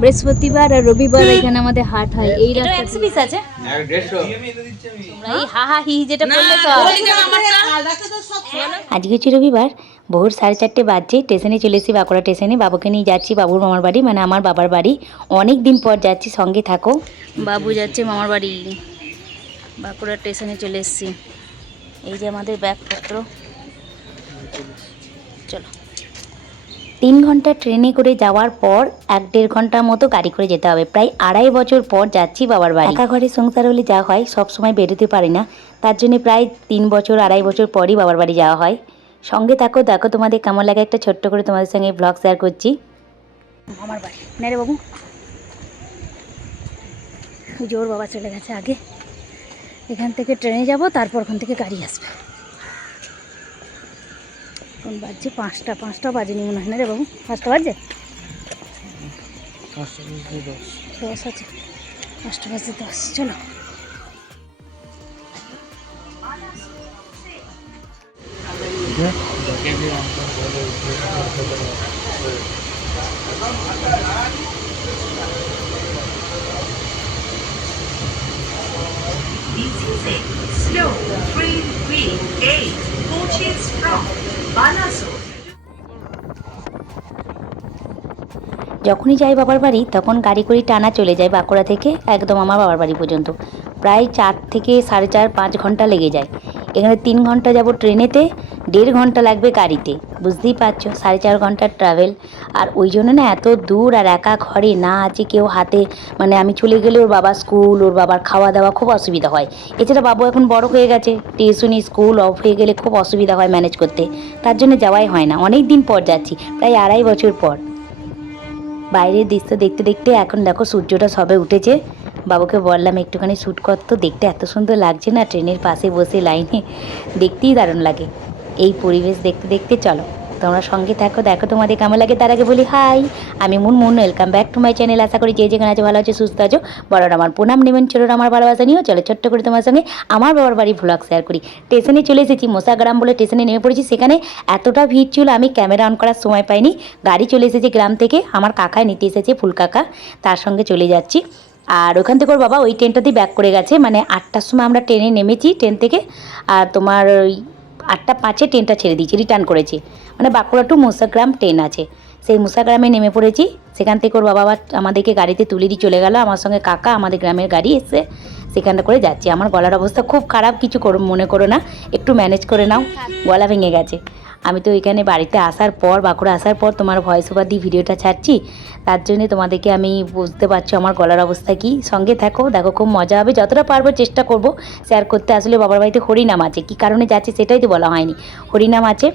বৃহস্পতিবার আর রবিবার এখানে আমাদের হাট হয়। এই রাস্তা 100 পিস আছে, তোমরা এই হা হা হি যেটা করলে তো। আজকে হচ্ছে রবিবার, ভোর 4:30 বাজছে। স্টেশনে চলে এসেছি, বাঁকুড়া স্টেশনে। বাবুকে নিয়ে যাচ্ছি বাবুর মামার বাড়ি, মানে আমার বাবার বাড়ি। অনেক দিন পর যাচ্ছি, সঙ্গে থাকো। বাবু যাচ্ছে মামার বাড়ি, বাঁকুড়া স্টেশনে চলে এসেছি। এই যে আমাদের ব্যাগপত্র, চলো। 3 ঘন্টা ট্রেনে করে যাওয়ার পর 1-1.5 ঘন্টার মতো গাড়ি করে যেতে হবে। প্রায় 2.5 বছর পর যাচ্ছি বাবার বাড়ি। একা ঘরে সংসার হলে যা হয়, সব সময় বেরোতে পারি না, তার জন্য প্রায় 3 বছর 2.5 বছর পরই বাবার বাড়ি যাওয়া হয়। সঙ্গে থাকো, দেখো তোমাদের কেমন লাগে। একটা ছোট্ট করে তোমাদের সঙ্গে ব্লগ শেয়ার করছি। মামার বাড়ি না রে বাবু, জোর বাবা চলে গেছে আগে। এখান থেকে ট্রেনে যাব, তারপর ওখান থেকে গাড়ি আসবে। কোন বাজছে? 5টা বাজেনি মনে হয় না রে বাবু? 5টা বাজে? 10 আছে, 5টা বাজে 10। চলো। Slow 338 coaches from Balasore. যখনই যাই বাবার বাড়ি, তখন গাড়ি করে টানা চলে যায় বাঁকুড়া থেকে একদম আমার বাবার বাড়ি পর্যন্ত। প্রায় 4 থেকে 4.5-5 ঘন্টা লেগে যায়। এখানে 3 ঘন্টা যাব ট্রেনেতে, 1.5 ঘন্টা লাগবে গাড়িতে। বুঝতেই পারছো, 4.5 ঘন্টার ট্রাভেল। আর ওই জন্য না, এত দূর আর একা ঘরে না আছে কেউ হাতে, মানে আমি চলে গেলে ওর বাবার স্কুল, ওর বাবার খাওয়া দাওয়া খুব অসুবিধা হয়। এছাড়া বাবু এখন বড় হয়ে গেছে, টিউশনি স্কুল অফ হয়ে গেলে খুব অসুবিধা হয় ম্যানেজ করতে। তার জন্য যাওয়াই হয় না। অনেক দিন পর যাচ্ছি, প্রায় 2.5 বছর পর। বাইরের দৃশ্য দেখতে দেখতে এখন দেখো সূর্যটা সবে উঠেছে। বাবুকে বললাম একটুখানি শ্যুট করতো, দেখতে এত সুন্দর লাগছে না ট্রেনের পাশে বসে লাইনে, দেখতেই দারুণ লাগে। এই পরিবেশ দেখতে দেখতে চলো তোমরা সঙ্গে থাকো, দেখো তোমাদের কেমন লাগে। তার আগে বলি হাই, আমি Munmun, welcome back to my channel. আশা করি যে যেখানে আছো ভালো আছো, সুস্থ আছো। বড়রা আমার প্রণাম নেবেন, ছোটরা আমার ভালোবাসা নিও। চলো ছোট্ট করে তোমার সঙ্গে আমার বাবার বাড়ি ভ্লগ শেয়ার করি। স্টেশনে চলে এসেছি, মোসাগ্রাম বলে স্টেশনে নেমে পড়েছি। সেখানে এতটা ভিড় ছিল, আমি ক্যামেরা অন করার সময় পাইনি। গাড়ি চলে এসেছে গ্রাম থেকে, আমার কাকায় নিতে এসেছে, ফুল কাকা, তার সঙ্গে চলে যাচ্ছি। আর ওখান থেকে ওর বাবা ওই ট্রেনটাতেই ব্যাক করে গেছে, মানে 8টার সময় আমরা ট্রেনে নেমেছি ট্রেন থেকে। আর তোমার ওই 8টা 5-এ ট্রেনটা ছেড়ে দিয়েছি, রিটার্ন করেছি। মানে বাঁকুড়া টু মুসাগ্রাম ট্রেন আছে, সেই মুসাগ্রামে নেমে পড়েছি। সেখান থেকে ওর বাবা আমাদেরকে গাড়িতে তুলে দিয়ে চলে গেল। আমার সঙ্গে কাকা, আমাদের গ্রামের গাড়ি এসে সেখানটা করে যাচ্ছি। আমার গলার অবস্থা খুব খারাপ, কিছু মনে করো না, একটু ম্যানেজ করে নাও, গলা ভেঙে গেছে। আমি তো এখানে বাড়িতে আসার পর, বাঁকুড়া আসার পর তোমার ভয়েস ওভার দিয়ে ভিডিওটা ছাড়ছি, তার জন্যে তোমাদেরকে আমি বুঝতে পারছো আমার গলার অবস্থা কী। সঙ্গে থাকো, দেখো খুব মজা হবে, যতটা পারবো চেষ্টা করব শেয়ার করতে। আসলে বাবার বাড়িতে হরিনাম আছে, কী কারণে যাচ্ছি সেটাই তো বলা হয়নি। হরিনাম আছে,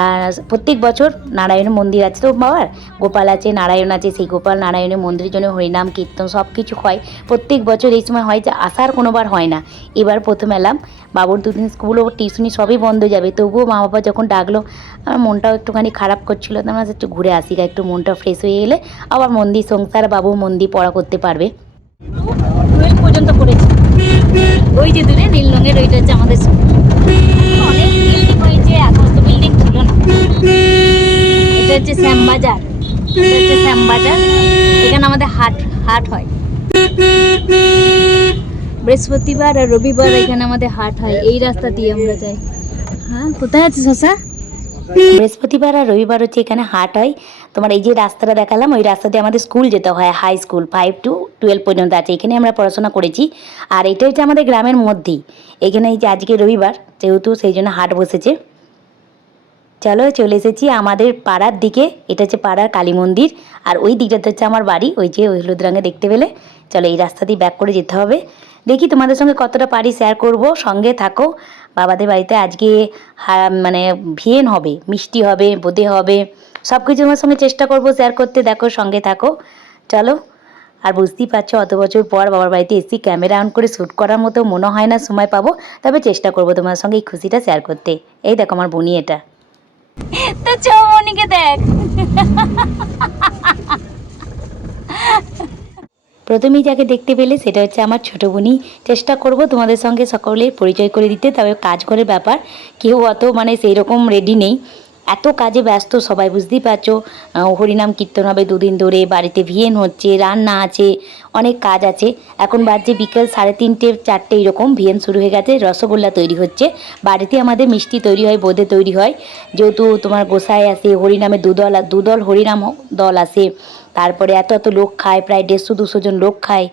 আর প্রত্যেক বছর নারায়ণের মন্দির আছে তো বাবার, গোপাল আছে, নারায়ণ আছে, সেই গোপাল নারায়ণের মন্দিরের জন্য হরিনাম কীর্তন সব কিছু হয় প্রত্যেক বছর। এই সময় হয় যে আসার কোনোবার হয় না, এবার প্রথম এলাম। বাবুর 2 দিন স্কুল ও টিউশনি সবই বন্ধ যাবে, তবুও মা বাবা যখন ডাকলো, আমার মনটাও একটুখানি খারাপ করছিলো। তো আমরা একটু ঘুরে আসি, একটু মনটা ফ্রেশ হয়ে গেলে আবার মন্দির সংসার, বাবু মন্দির পড়া করতে পারবে। 12 পর্যন্ত পড়েছি। ওই যে দূরে নীল রঙের, ওইটা হচ্ছে আমাদের স্কুল। অনেক বিল্ডিং হয়েছে, এখন তো বিল্ডিং ছিল না। এটা হচ্ছে শ্যামবাজার, এটা হচ্ছে শ্যামবাজার। এখানে আমাদের হাট হয় বৃহস্পতিবার আর রবিবার, এখানে আমাদের হাট হয়। এই রাস্তা দিয়ে আমরা যাই। হ্যাঁ, কোথায় আছে শশা? বৃহস্পতিবার আর রবিবার হচ্ছে এখানে হাট হয়। তোমার এই যে রাস্তাটা দেখালাম, ওই রাস্তা দিয়ে আমাদের স্কুল যেতে হয়, হাই স্কুল 5 to 12 পর্যন্ত আছে, এখানে আমরা পড়াশোনা করেছি। আর এটা হচ্ছে আমাদের গ্রামের মধ্যেই। এখানে এই যে আজকে রবিবার যেহেতু, সেই জন্য হাট বসেছে। চলো চলে এসেছি আমাদের পাড়ার দিকে, এটা হচ্ছে পাড়ার কালী মন্দির। আর ওই দিকটাতে হচ্ছে আমার বাড়ি, ওই যে ওই হলুদ রঙে দেখতে পেলে। চলো এই রাস্তা দিয়ে ব্যাক করে যেতে হবে, দেখি তোমাদের সঙ্গে কতটা পারি শেয়ার করব। সঙ্গে থাকো। বাবাদের বাড়িতে আজকে মানে ভিয়েন হবে, মিষ্টি হবে, বোঁদে হবে, সব কিছু আমার সঙ্গে চেষ্টা করব শেয়ার করতে। দেখো সঙ্গে থাকো, চলো। আর বুঝতেই পারছো, অত বছর পর বাবার বাড়িতে এসেছি, ক্যামেরা অন করে শ্যুট করার মতো মনে হয় না সময় পাবো, তবে চেষ্টা করব তোমার সঙ্গে এই খুশিটা শেয়ার করতে। এই দেখো আমার বোনি, এটা তো চৌমনিকে দেখ। প্রথমেই যাকে দেখতে পেলে সেটা হচ্ছে আমার ছোটো বোনই। চেষ্টা করব তোমাদের সঙ্গে সকলের পরিচয় করে দিতে, তবে কাজ করে ব্যাপার, কেউ অত মানে সেই রকম রেডি নেই। এত কাজে ব্যস্ত সবাই, বুঝতেই পারছো। হরিনাম কীর্তন হবে 2 দিন ধরে, বাড়িতে ভিয়েন হচ্ছে, রান্না আছে, অনেক কাজ আছে। এখন বাজে বিকেল 3:30 4টে এরকম, ভিয়েন শুরু হয়ে গেছে, রসগোল্লা তৈরি হচ্ছে। বাড়িতে আমাদের মিষ্টি তৈরি হয়, বোঁদে তৈরি হয়, যেহেতু তোমার গোসাই আসে, হরিনামে দুদল হরিনাম দল আসে, তারপরে এত এত লোক খায়, প্রায় 150-200 জন লোক খায়,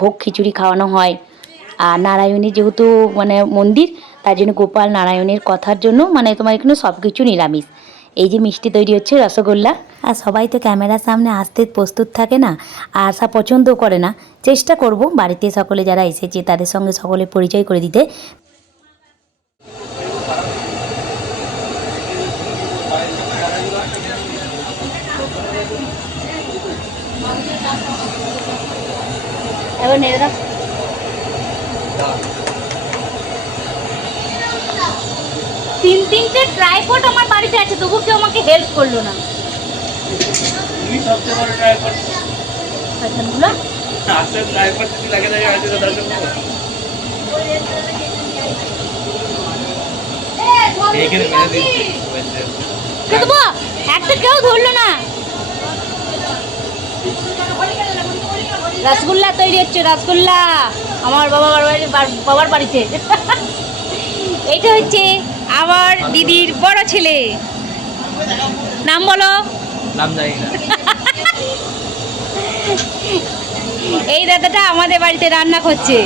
ভোগ খিচুড়ি খাওয়ানো হয়। আর নারায়ণী যেহেতু মানে মন্দির, তার জন্য গোপাল নারায়ণের কথার জন্য মানে তোমার এখানে সব কিছু নিরামিষ। এই যে মিষ্টি তৈরি হচ্ছে রসগোল্লা, আর সবাই তো ক্যামেরার সামনে আসতে প্রস্তুত থাকে না, আর আসা পছন্দ করে না। চেষ্টা করব বাড়িতে সকলে যারা এসেছে তাদের সঙ্গে সকলে পরিচয় করে দিতে। এবার নেড়ে দাও। 3-3টে ট্রাইপড আমার বাড়িতে আছে, তবু কেউ আমাকে হেল্প করলো না। তুমি সবচেয়ে বড় ড্রাইভার। আচ্ছা বলো। আসলে ড্রাইভার যদি লাগে না আজ তো দর্শক এইখানে মেরে দিচ্ছি। কে দেবো? একটা কেউ ধরলো না। রসগোল্লা তৈরি হচ্ছে, রসগোল্লা আমার বাবার বাড়িতে। এইটা হচ্ছে আমার দিদির বড় ছেলে, নাম বলো। নাম জানি না। এই দাদাটা আমাদের বাড়িতে রান্না করছে,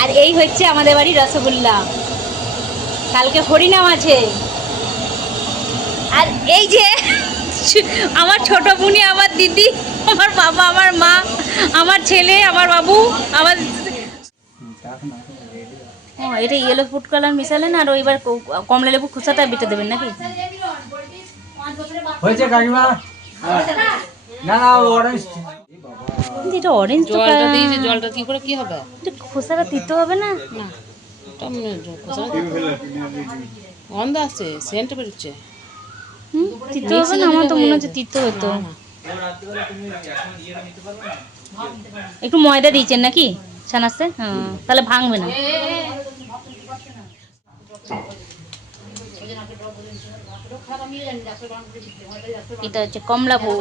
আর এই হচ্ছে আমাদের বাড়ির রসগোল্লা। কালকে হরিনাম আছে। আর এই যে আমার ছোট বোনি, আমার দিদি, আমার বাবা, আমার মা, আমার ছেলে, আমার বাবু, আমার এটা ইয়েলো ফুড কালার মিশালেন, আর ওইবার কমলা লেবু খোসাটা বেটে দেবেন নাকি? হয়েছে কাকিমা? না না অরেঞ্জ। এটা অরেঞ্জ তো জলটা দিয়েছি, জলটা কি করে কি হবে? খোসাটা দিতে হবে না? না গন্ধ আসছে, সেন্ট বেরোচ্ছে। তিতো হবে না? আমার তো মনে হচ্ছে তিতো হতো। একটু ময়দা দিয়েছেন নাকি ছানাতে? হ্যাঁ, তাহলে ভাঙবে না। এটা হচ্ছে কমলা ভোগ।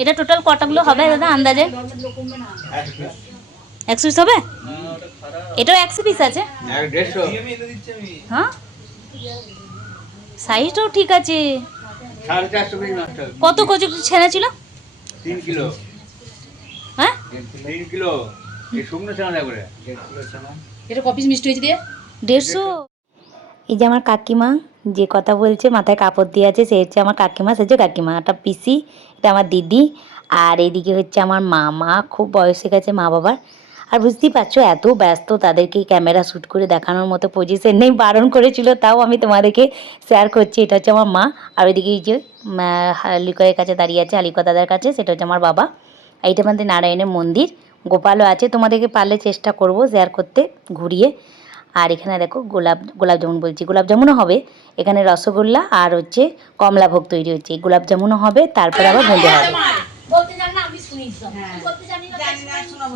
এটা টোটাল কটাগুলো হবে দাদা আন্দাজে? 100 পিস হবে? এটাও 100 পিস আছে? হ্যাঁ, সাইজটাও ঠিক আছে। 450 পিস নষ্ট। কত কচু ছেনা ছিল? 3 কিলো। হ্যাঁ 3 কিলো। এই শুকনো চানা করে 1.5 কিলো চানা। এটা কপিস মিষ্টি হয়েছে দিয়ে 150। এই যে আমার কাকিমা যে কথা বলছে, মাথায় কাপড় দিয়ে আছে, সে হচ্ছে আমার কাকিমা, সে হচ্ছে কাকিমা, একটা পিসি, এটা আমার দিদি। আর এইদিকে হচ্ছে আমার মা খুব বয়স হয়ে গেছে মা বাবার। আর বুঝতেই পারছো এত ব্যস্ত, তাদেরকে ক্যামেরা শ্যুট করে দেখানোর মতো পজিশন নেই, বারণ করেছিল, তাও আমি তোমাদেরকে শেয়ার করছি। এটা হচ্ছে আমার মা, আর ওইদিকে এই যে আলিকয়ের কাছে দাঁড়িয়ে আছে, আলিকা দাদার কাছে, সেটা হচ্ছে আমার বাবা। এইটা আমাদের নারায়ণের মন্দির, গোপালও আছে, তোমাদেরকে পারলে চেষ্টা করব শেয়ার করতে ঘুরিয়ে। আর এখানে দেখো গোলাপ জামুন বলছি, গোলাপ জামুনও হবে এখানে, রসগোল্লা আর হচ্ছে কমলা ভোগ তৈরি হচ্ছে, গোলাপ জামুনও হবে, তারপরে আবার বোঁদে হবে।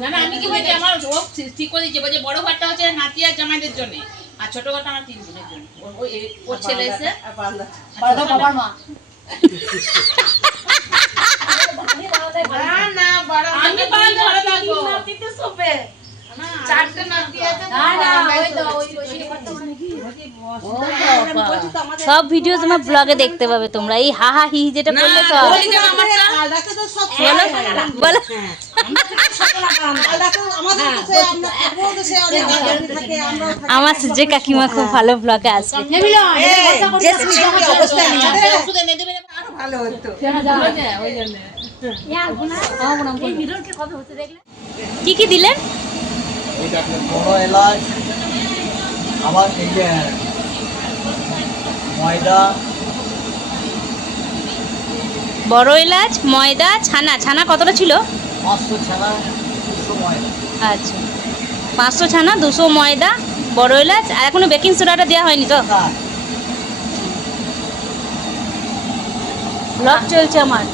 না না, আমি কি বলছি, আমার ও ঠিক করে দিয়েছে, বলছে বড় ঘরটা হচ্ছে নাতি আর জামাইদের জন্য, আর ছোট ঘরটা আমার 3 বোনের জন্য। ওর ছেলে এসে বাবার মা। না না, আমি বাড়ি ঘরে থাকবো, নাতিতে শোবে। চারটে নাতি আছে। না না, ওই তো সব ভিডিও তোমার ব্লগে দেখতে পাবে তোমরা। এই হা হা হি যেটা করলে সব বলো। আমার যে কাকিমা খুব ভালো ব্লগে আসবে। কি কি দিলেন? বড় এলাচ, আবার এই যে ময়দা, বড় এলাচ, ময়দা, ছানা। ছানা কতটা ছিল? 500 ছানা, 200 ময়দা। আচ্ছা, 500 ছানা, 200 ময়দা, বড় এলাচ, আর এখনো বেকিং সোডাটা দেওয়া হয়নি তো? না, ব্লগ চলছে আমার,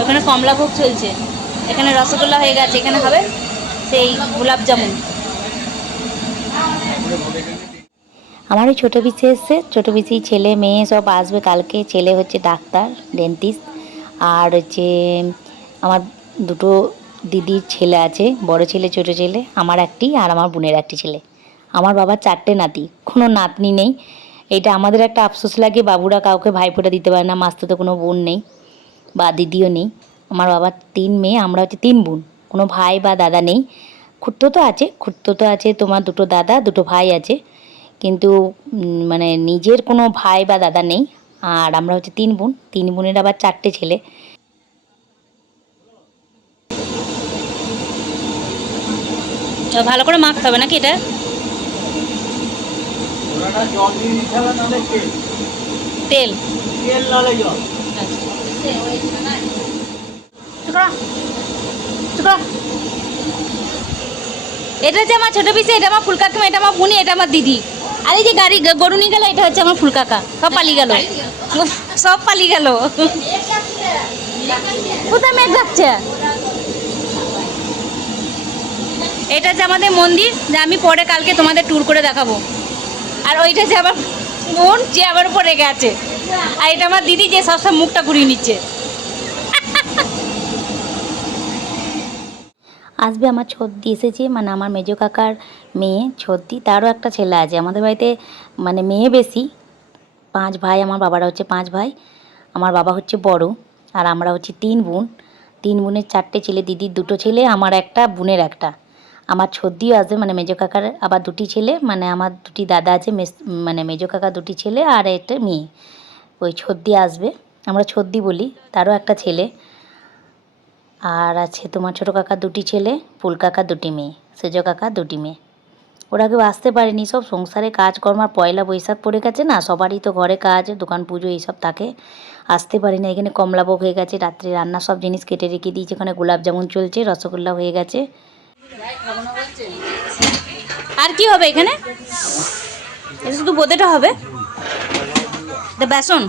ওখানে কমলা ভোগ চলছে, এখানে রসগোল্লা হয়ে গেছে, এখানে হবে সেই গোলাপ জামুন। আমার ওই ছোটো পিসি এসছে, ছোটো পিসি ছেলে মেয়ে সব আসবে কালকে। ছেলে হচ্ছে ডাক্তার, ডেন্টিস্ট। আর হচ্ছে আমার দুটো দিদির ছেলে আছে, বড় ছেলে ছোটো ছেলে, আমার একটি আর আমার বোনের একটি ছেলে। আমার বাবার 4টে নাতি, কোনো নাতনি নেই। এটা আমাদের একটা আফসোস লাগে, বাবুরা কাউকে ভাইফোঁটা দিতে পারে না, মাস্তুতো কোনো বোন নেই বা দিদিও নেই। আমার বাবার 3 মেয়ে, আমরা হচ্ছে 3 বোন, কোনো ভাই বা দাদা নেই। খুড়তো আছে তোমার 2টো দাদা 2টো ভাই আছে, কিন্তু মানে নিজের কোনো ভাই বা দাদা নেই। আর আমরা হচ্ছে 3 বোন, 3 বোনের আবার 4টে ছেলে। ভালো করে মাখতে হবে নাকি এটা? জল দিয়ে দিতে হবে, নাহলে তেল তেল নাহলে জল। এটা হচ্ছে আমার ছোট পিসি, এটা আমার ফুলকাকা, এটা আমার বুনি, এটা আমার দিদি। আর এই যে গাড়ি গরু নিয়ে গেল, এটা হচ্ছে আমার ফুলকাকা। সব পালিয়ে গেল, সব পালিয়ে গেল। কোথায় মেঘ যাচ্ছে? এটা হচ্ছে আমাদের মন্দির, যে আমি পরে কালকে তোমাদের ট্যুর করে দেখাবো। আর ওইটা হচ্ছে আমার বোন, যে আমার উপর রেগে আছে। আর এটা আমার দিদি, যে সবসময় মুখটা ঘুরিয়ে নিচ্ছে। আসবে আমার ছদ্দি এসেছে, মানে আমার মেজো কাকার মেয়ে ছদ্দি, তারও একটা ছেলে আছে। আমাদের বাড়িতে মানে মেয়ে বেশি, 5 ভাই, আমার বাবারা হচ্ছে 5 ভাই। আমার বাবা হচ্ছে বড়, আর আমরা হচ্ছে 3 বোন। 3 বোনের 4টে ছেলে, দিদির 2টো ছেলে, আমার একটা, বোনের একটা। আমার ছদ্দিও আসবে, মানে মেজো কাকার আবার 2টি ছেলে, মানে আমার 2টি দাদা আছে, মানে মেজো কাকার 2টি ছেলে আর একটা মেয়ে। ওই ছদ্দি আসবে, আমরা ছদ্দি বলি, তারও একটা ছেলে। আর আছে তোমার ছোটো কাকার 2টি ছেলে, ফুল কাকার 2টি মেয়ে, সেজো কাকার 2টি মেয়ে। ওরা কেউ আসতে পারেনি, সব সংসারে কাজকর্ম, আর পয়লা বৈশাখ পড়ে গেছে না, সবারই তো ঘরে কাজ, দোকান পুজো এইসব থাকে, আসতে পারি না। এখানে কমলাভোগ হয়ে গেছে, রাত্রে রান্না সব জিনিস কেটে রেখে দিয়েছে, ওখানে গোলাপ জামুন চলছে, রসগোল্লা হয়ে গেছে। আর কি হবে এখানে? এটা শুধু বোঁদেটা হবে, বেসন।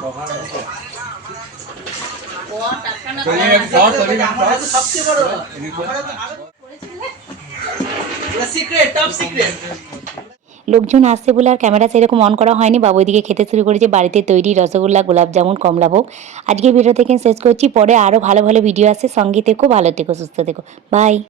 সবচেয়ে বড় সিক্রেট, টপ সিক্রেট। লোকজন আসছে বলে আর ক্যামেরা সেরকম অন করা হয়নি। বাবু এদিকে খেতে শুরু করেছে বাড়িতে তৈরি রসগোল্লা, গোলাপ জামুন, কমলাভোগ। আজকে ভিডিও থেকে শেষ করছি, পরে আরও ভালো ভালো ভিডিও আসে। সঙ্গে থেকো, ভালো থেকো, সুস্থ থেকো, বাই।